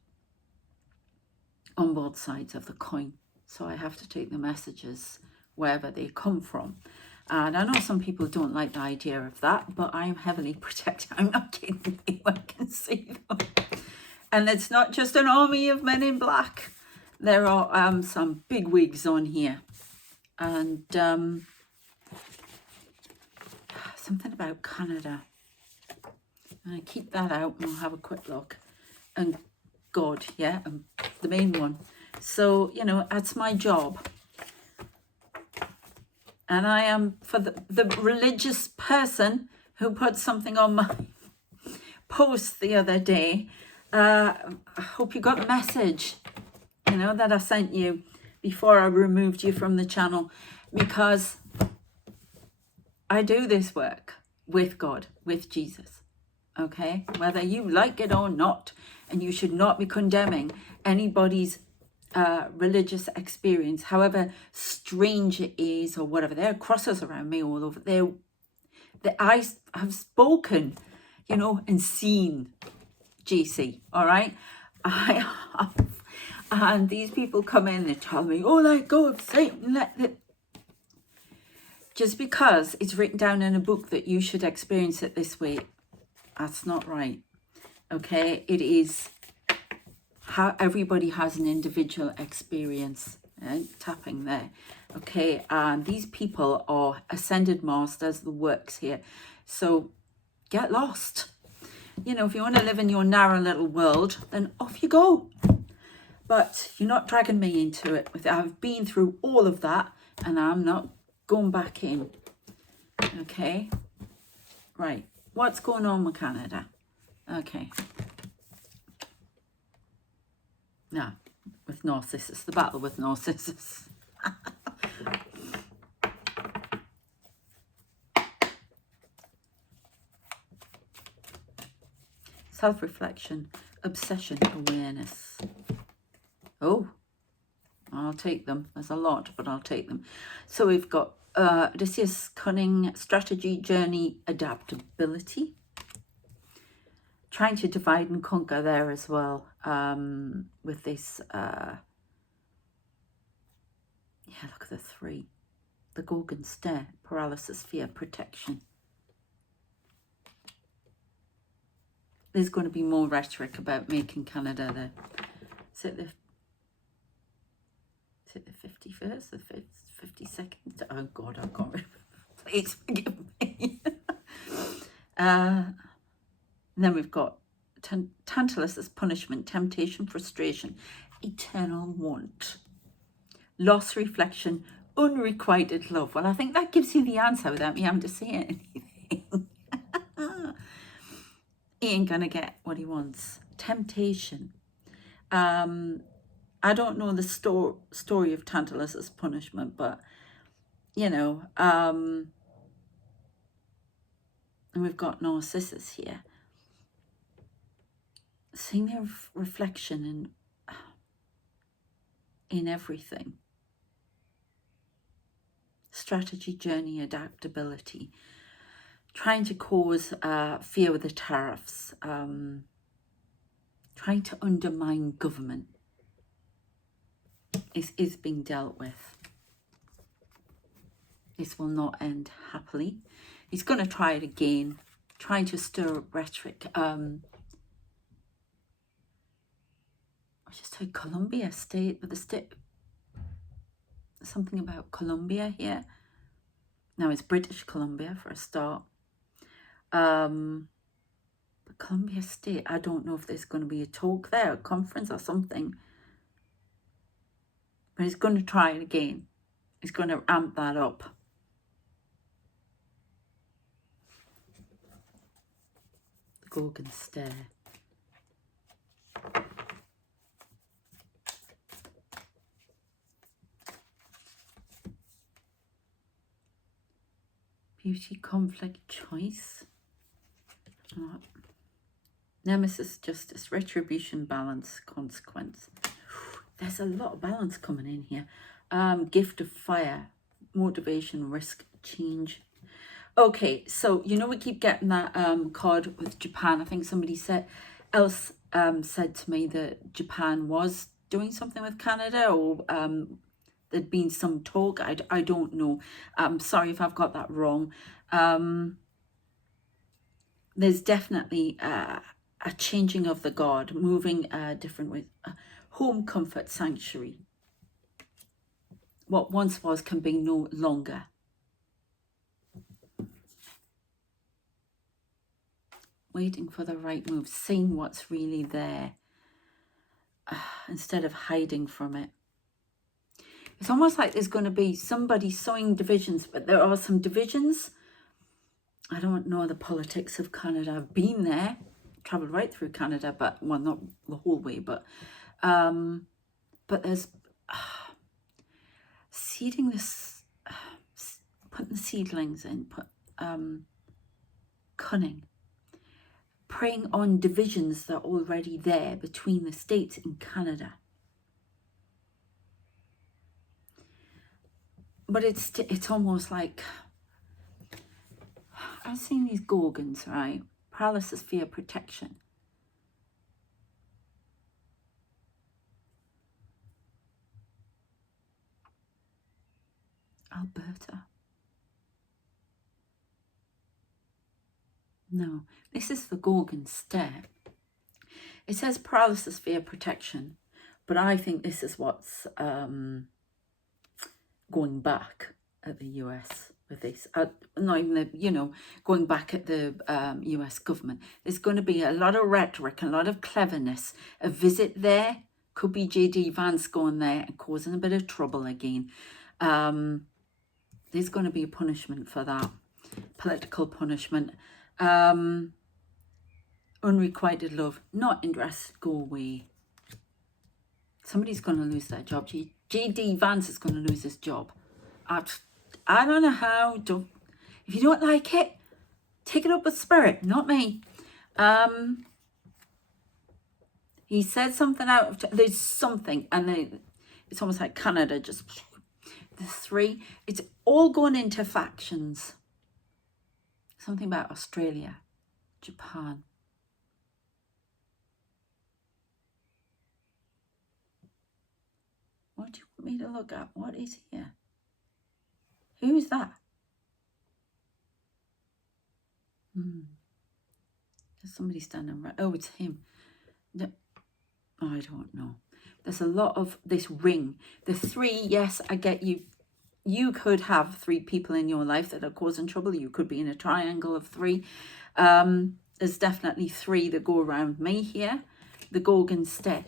on both sides of the coin. So I have to take the messages wherever they come from. And I know some people don't like the idea of that, but I'm heavily protected. I'm not kidding you, I can see them. And it's not just an army of men in black. There are some big wigs on here. And something about Canada. I'm going to keep that out and we'll have a quick look. And God, yeah, the main one. So, you know, that's my job. And I am, for the religious person who put something on my post the other day, I hope you got the message, you know, that I sent you before I removed you from the channel, because I do this work with God, with Jesus, okay? Whether you like it or not, and you should not be condemning anybody's religious experience, however strange it is or whatever. There are crosses around me all over. The eyes have spoken, you know, and seen, GC, all right? I have. And these people come in and tell me, oh, let go of Satan, let it. Just because it's written down in a book that you should experience it this way, that's not right, okay? It is how everybody has an individual experience, tapping there, okay? And these people are ascended masters, the works here. So get lost. You know, if you want to live in your narrow little world, then off you go. But you're not dragging me into it. I've been through all of that and I'm not going back in. Okay? Right. What's going on with Canada? Okay. Now, with Narcissus, the battle with Narcissus. Self-reflection, obsession, awareness. Oh, I'll take them. There's a lot, but I'll take them. So we've got Odysseus, cunning, strategy, journey, adaptability. Trying to divide and conquer there as well, with this, yeah, look at the 3. The Gorgon stare, paralysis, fear, protection. There's going to be more rhetoric about making Canada the Is it the 51st, the 52nd? Oh God, I can't remember. Please forgive me. And then we've got Tantalus as punishment, temptation, frustration, eternal want, loss, reflection, unrequited love. Well, I think that gives you the answer without me having to say anything. He ain't gonna get what he wants. Temptation. I don't know the story of Tantalus's punishment, but you know, and we've got Narcissus here. Seeing their reflection in everything. Strategy, journey, adaptability. Trying to cause fear with the tariffs. Trying to undermine government is being dealt with. This will not end happily. He's going to try it again, trying to stir up rhetoric. I just heard Colombia state, but the state, something about Colombia here. Now it's British Columbia for a start. But Colombia State, I don't know if there's going to be a talk there, a conference or something. But he's going to try it again. He's going to amp that up. The Gorgon stare. Beauty, conflict, choice. Nemesis, justice, retribution, balance, consequence. There's a lot of balance coming in here. Gift of fire, motivation, risk, change. Okay, so you know we keep getting that card with Japan. I think somebody said to me that Japan was doing something with Canada, or there'd been some talk. I don't know. Sorry if I've got that wrong. There's definitely a changing of the guard, moving different ways. Home, comfort, sanctuary. What once was can be no longer. Waiting for the right move, seeing what's really there instead of hiding from it. It's almost like there's going to be somebody sowing divisions, but there are some divisions. I don't know the politics of Canada. I've been there, travelled right through Canada, but well, not the whole way, but there's seeding this, putting seedlings in, cunning, preying on divisions that are already there between the States and Canada. But it's almost like, I've seen these Gorgons, right? Paralysis, fear, protection. Alberta. No, this is the Gorgon stare. It says paralysis, fear, protection, but I think this is what's going back at the US with this. Not even the, going back at the US government. There's going to be a lot of rhetoric, a lot of cleverness. A visit there could be JD Vance going there and causing a bit of trouble again. There's going to be a punishment for that. Political punishment. Unrequited love, not interested, go away. Somebody's going to lose their job. JD Vance is going to lose his job. I don't know how. If you don't like it, take it up with spirit, not me. He said something out of there's something, and it's almost like Canada just the three. It's all going into factions. Something about Australia, Japan. What do you want me to look at? What is here? Who is that? There's somebody standing right. Oh, it's him. No, I don't know. There's a lot of this ring. The 3, yes, I get you. You could have 3 people in your life that are causing trouble. You could be in a triangle of 3. There's definitely 3 that go around me here. The Gorgon stare,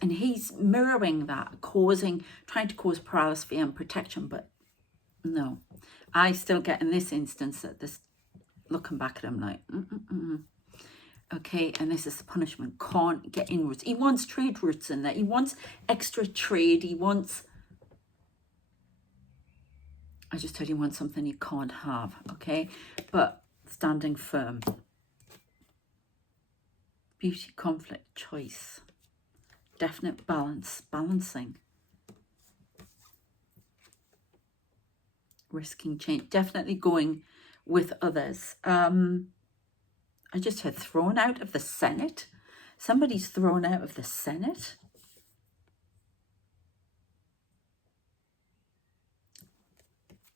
and he's mirroring that, trying to cause paralysis, fear, and protection. But no, I still get in this instance that this, looking back at him like, okay, and this is the punishment. Can't get inwards. He wants trade routes in there. He wants extra trade. He wants, I just told you, he wants something you can't have, okay? But standing firm. Beauty, conflict, choice. Definite balance, balancing. Risking change. Definitely going with others. I just had thrown out of the Senate. Somebody's thrown out of the Senate.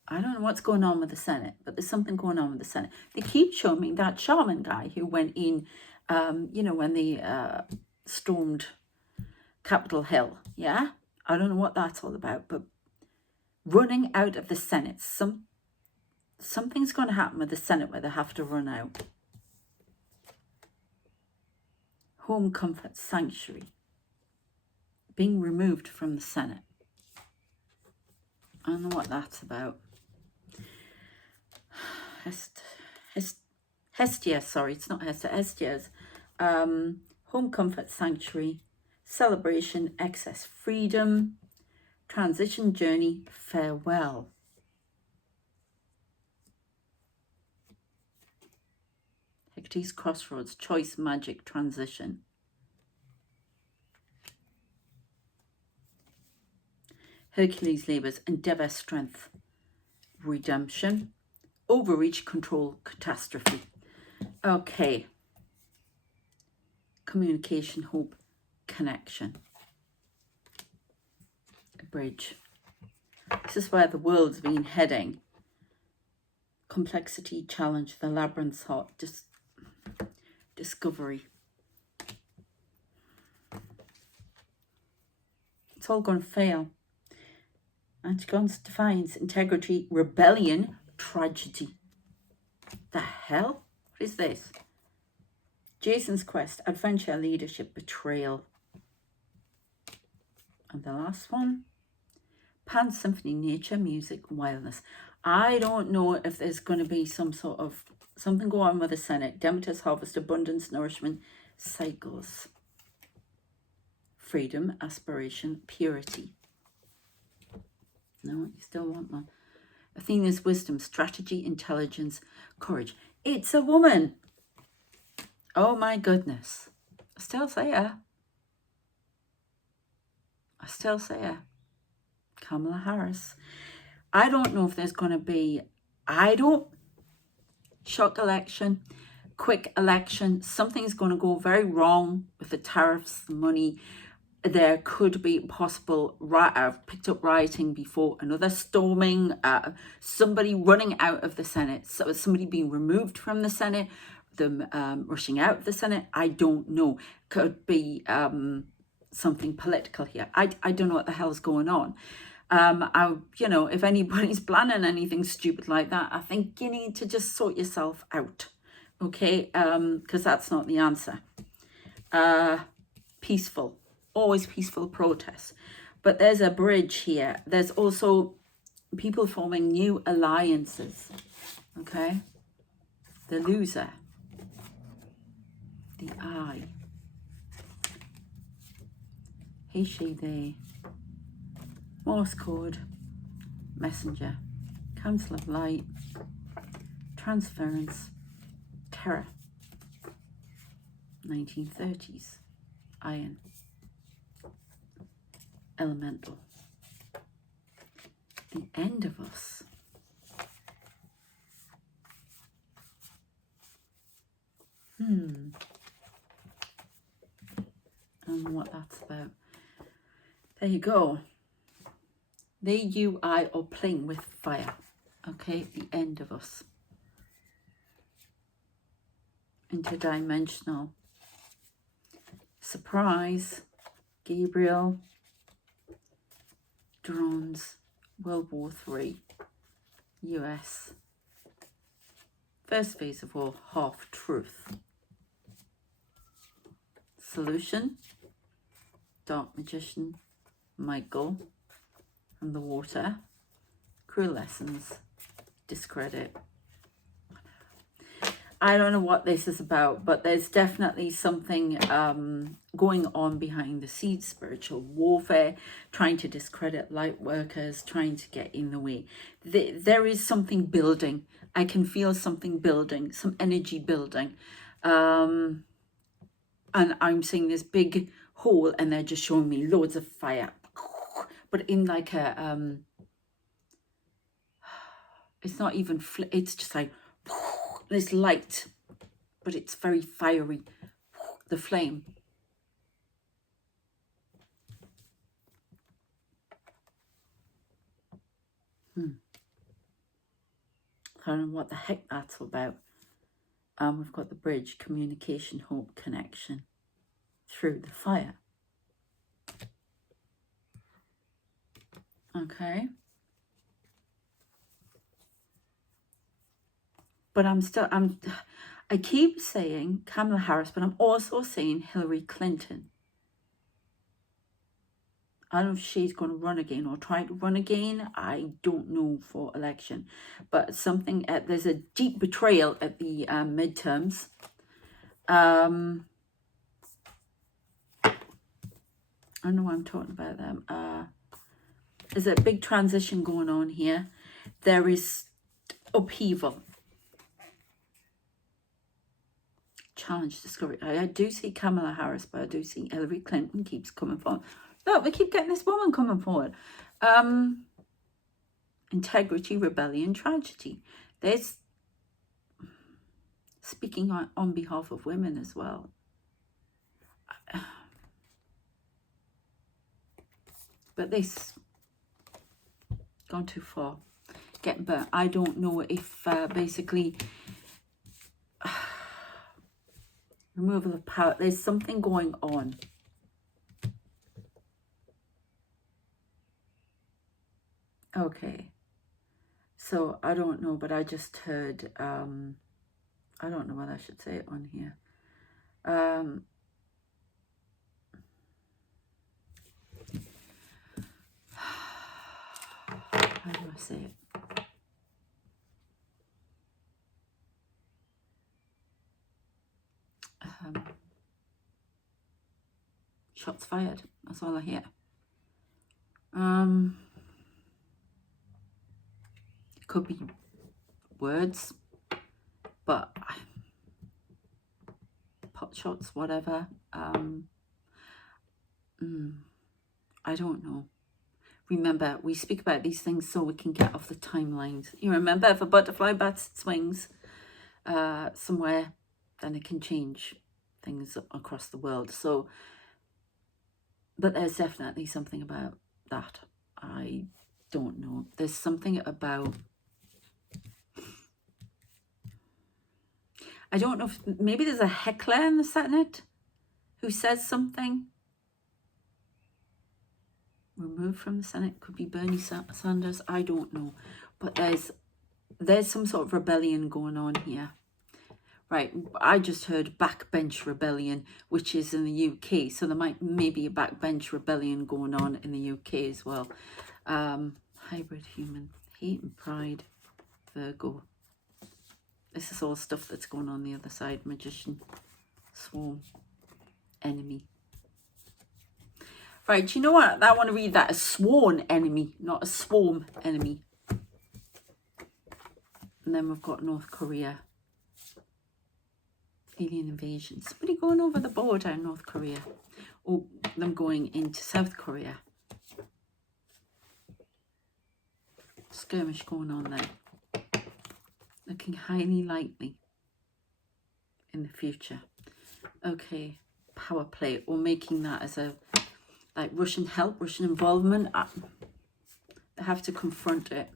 I don't know what's going on with the Senate, but there's something going on with the Senate. They keep showing me that shaman guy who went in, you know, when they stormed Capitol Hill. Yeah, I don't know what that's all about, but running out of the Senate. Something's going to happen with the Senate where they have to run out. Home, comfort, sanctuary. Being removed from the Senate. I don't know what that's about. Hestia, sorry, it's not Hestia. Hestia's home, comfort, sanctuary, celebration, excess, freedom, transition, journey, farewell. Hecate's crossroads, choice, magic, transition. Hercules labors, endeavor, strength, redemption, overreach, control, catastrophe. Okay. Communication, hope, connection. A bridge. This is where the world's been heading. Complexity, challenge, the labyrinth's heart, discovery. It's all going to fail. Antigon's defiance, integrity, rebellion, tragedy. The hell? What is this? Jason's quest, adventure, leadership, betrayal. And the last one, Pan symphony, nature, music, wildness. I don't know if there's going to be some sort of something go on with the Senate. Demeter's harvest, abundance, nourishment, cycles. Freedom, aspiration, purity. No, you still want one. Athena's wisdom, strategy, intelligence, courage. It's a woman. Oh my goodness. I still say her. I still say her. Kamala Harris. I don't know if there's going to be, shock election, quick election. Something's going to go very wrong with the tariffs, the money. There could be possible, I've picked up rioting before, another storming, somebody running out of the Senate, so somebody being removed from the Senate, them rushing out of the Senate. I don't know. Could be something political here. I don't know what the hell's going on. You know, if anybody's planning anything stupid like that, I think you need to just sort yourself out, okay? Because that's not the answer. Peaceful. Always peaceful protests. But there's a bridge here. There's also people forming new alliances. Okay? The loser. The eye. He, she, they. Morse code. Messenger. Council of Light. Transference. Terror. 1930s. Iron. Elemental. The end of us. I don't know what that's about. There you go. They, you, I are playing with fire. Okay, the end of us. Interdimensional. Surprise. Gabriel, drones, World War III, US, first phase of war, half-truth. Solution, Dark Magician, Michael, and the water, cruel lessons, discredit. I don't know what this is about, but there's definitely something going on behind the scenes, spiritual warfare, trying to discredit light workers, trying to get in the way. There is something building. I can feel something building, some energy building. And I'm seeing this big hole, and they're just showing me loads of fire. But in like a, it's not even, it's just like, this light, but it's very fiery, the flame. I don't know what the heck that's about. We've got the bridge, communication, hope, connection through the fire. Okay. But I keep saying Kamala Harris, but I'm also saying Hillary Clinton. I don't know if she's going to run again or try to run again. I don't know for election. But something, there's a deep betrayal at the midterms. I don't know why I'm talking about them. There's a big transition going on here. There is upheaval. Challenge, discovery. I do see Kamala Harris, but I do see Hillary Clinton keeps coming forward. Look, we keep getting this woman coming forward. Integrity, rebellion, tragedy. There's speaking on behalf of women as well. But this gone too far. Getting burnt. I don't know if basically removal of power. There's something going on. Okay. So I don't know, but I just heard, I don't know whether I should say it on here. How do I say it? Shots fired. That's all I hear. It could be words, but pot shots, whatever. I don't know. Remember, we speak about these things so we can get off the timelines. You remember, if a butterfly bats its wings somewhere, then it can change things across the world. So, but there's definitely something about that. I don't know. There's something about, I don't know if maybe there's a heckler in the Senate who says something. Removed from the Senate, could be Bernie Sanders, I don't know. But there's some sort of rebellion going on here. Right, I just heard backbench rebellion, which is in the UK. So there might maybe a backbench rebellion going on in the UK as well. Hybrid human, hate and pride, Virgo. This is all stuff that's going on the other side. Magician, swarm, enemy. Right, do you know what? I want to read that. A sworn enemy, not a swarm enemy. And then we've got North Korea. Alien invasion. Somebody going over the border in North Korea. Or them going into South Korea. Skirmish going on there. Looking highly likely in the future. Okay, power play. Or making that as a, like Russian help, Russian involvement. They have to confront it.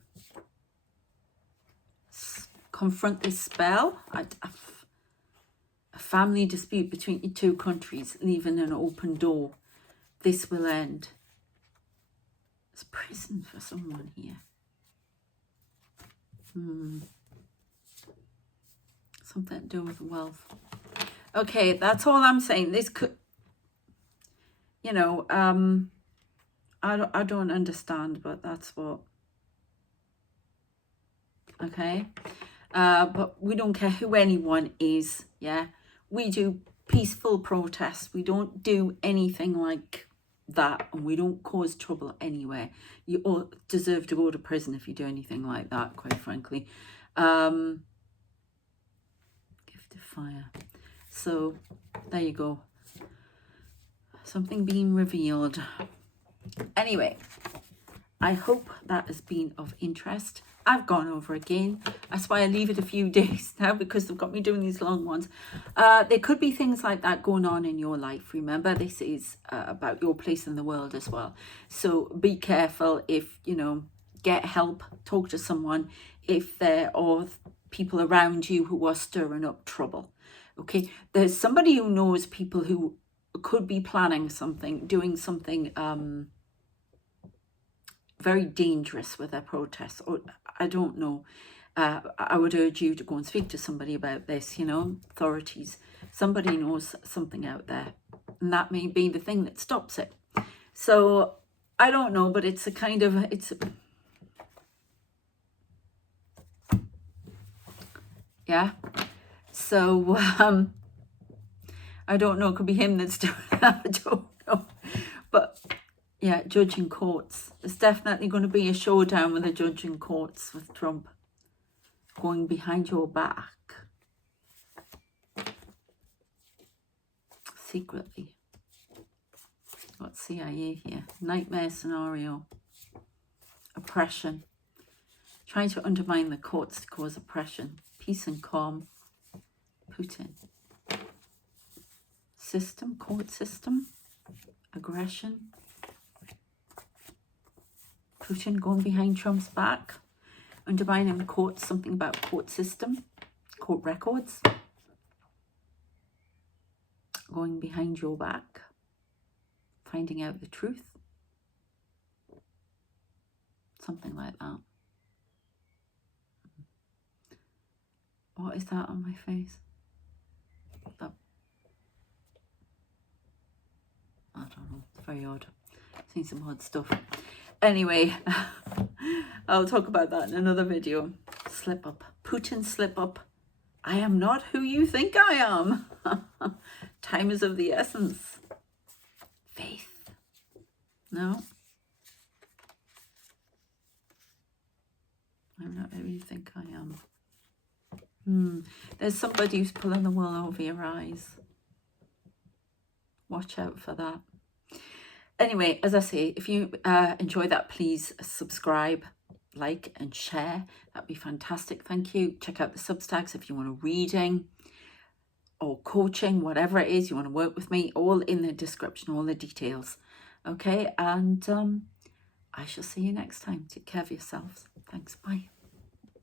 Confront this spell. A family dispute between the two countries, leaving an open door this will end. It's prison for someone here. Something to do with wealth. Okay, that's all I'm saying. This could, you know, I don't understand, but that's what. Okay, but we don't care who anyone is. Yeah, we do peaceful protests. We don't do anything like that, and we don't cause trouble anywhere. You all deserve to go to prison if you do anything like that, quite frankly. Gift of fire. So there you go, something being revealed. Anyway, I hope that has been of interest. I've gone over again. That's why I leave it a few days now, because they've got me doing these long ones. There could be things like that going on in your life. Remember, this is about your place in the world as well. So be careful. If, you know, get help, talk to someone if there are people around you who are stirring up trouble. Okay, there's somebody who knows people who could be planning something, doing something very dangerous with their protests, or I don't know. I would urge you to go and speak to somebody about this, you know, authorities. Somebody knows something out there, and that may be the thing that stops it. So I don't know, but it's a kind of, yeah. So I don't know, it could be him that's doing that, I don't know. But yeah, judge in courts. There's definitely going to be a showdown with the judge in courts with Trump going behind your back secretly. Got CIA here. Nightmare scenario. Oppression. Trying to undermine the courts to cause oppression. Peace and calm. Putin. System, court system. Aggression. Putin going behind Trump's back. Undermining the courts, something about court system. Court records. Going behind your back. Finding out the truth. Something like that. What is that on my face? That, I don't know. It's very odd. Seen some odd stuff. Anyway, I'll talk about that in another video. Slip up. Putin slip up. I am not who you think I am. Time is of the essence. Faith. No. I'm not who you think I am. There's somebody who's pulling the wool over your eyes. Watch out for that. Anyway, as I say, if you enjoy that, please subscribe, like and share. That'd be fantastic. Thank you. Check out the Substacks if you want a reading or coaching, whatever it is you want to work with me, all in the description, all the details. Okay, and I shall see you next time. Take care of yourselves. Thanks. Bye.